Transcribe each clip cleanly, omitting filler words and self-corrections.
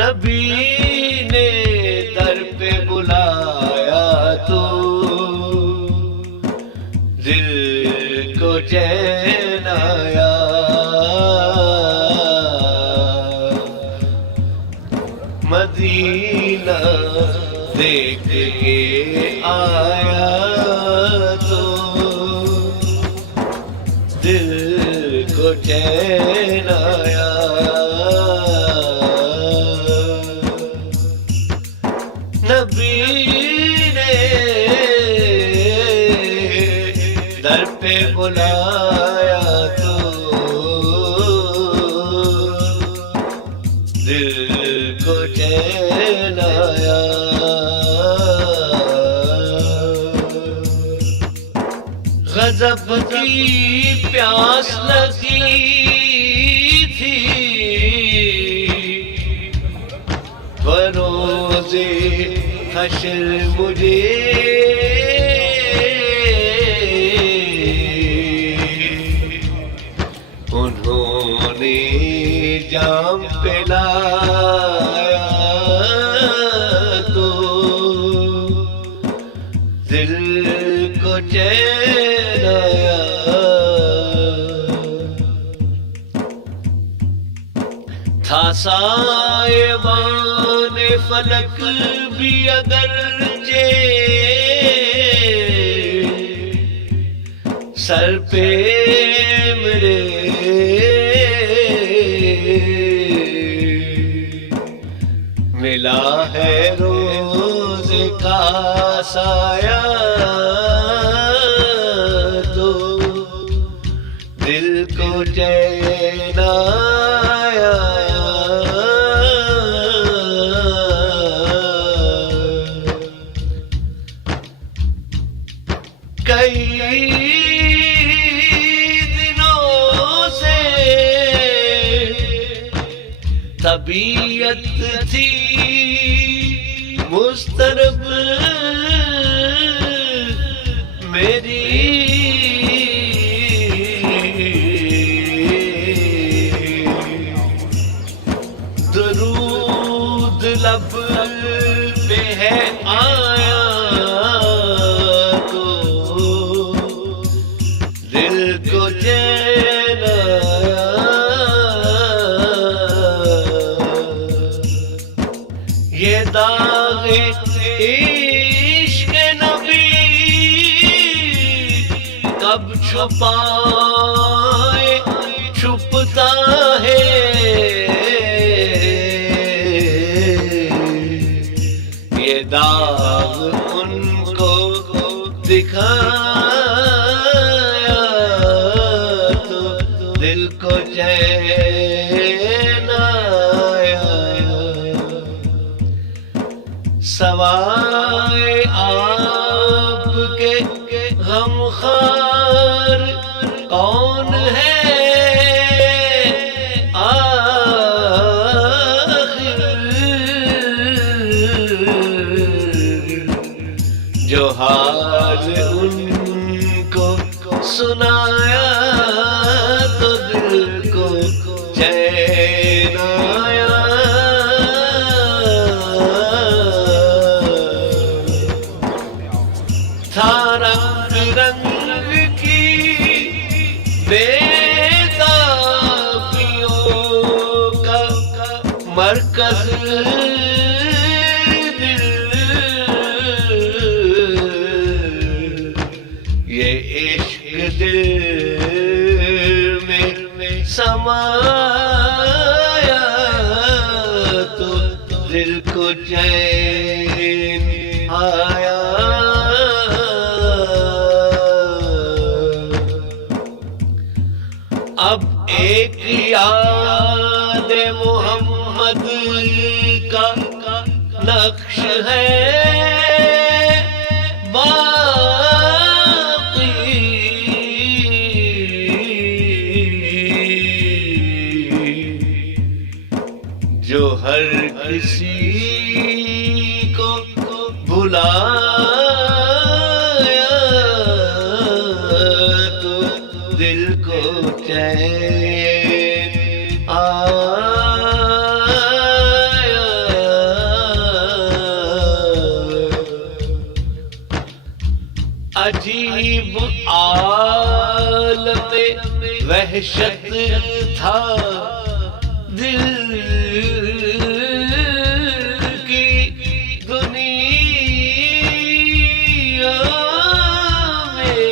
नबी ने दर पे बुलाया तो दिल को चैन आया। मदीना देख के आया तो दिल को चैन आया। नबी ने दर पे बुलाया तो दिल को चैन आया। गज़ब की प्यास लगी थी बरोज़े हश्र मुझे, उन्होंने जाम पिलाया तो दिल को चैन आया। था साहिबान फलक भी अगरचे सर पे मेरे, मिला है रोज़ का साया तो दिल को चैन आया। कई दिनों से तबीयत थी मुस्तरब मेरी, दरूद लब पे है आया तो दिल को चैन आया। ये दागे इश्क नबी कब छुपाए छुपता है, ये दाग उनको दिखाया तो दिल को चैन आया। सवाए आपके गमखार कौन है आखिर, जो हाल उनको सुनाया तो दिल को चैन आया। था रंग रंग की बेताबियों का मरकज दिल, ये इश्क दिल में समाया तो दिल को चैन आया। अब एक याद मोहम्मद का नक्श है बाकी, जो हर किसी को बुलाया तो दिल को चैन आया। अजीब आलमे वहशत था दिल की दुनिया में।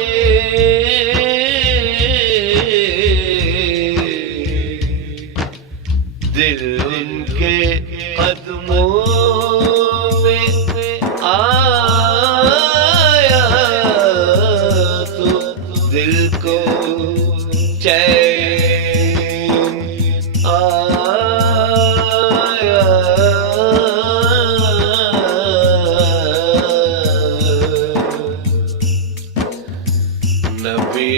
दिल उनके कदमों में आया तो दिल को चैन आया। नबी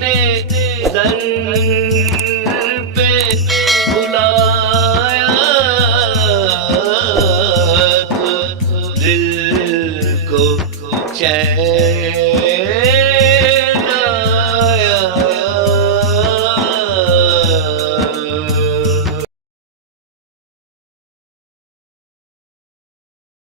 ने दर पे बुलाया तो दिल को चैन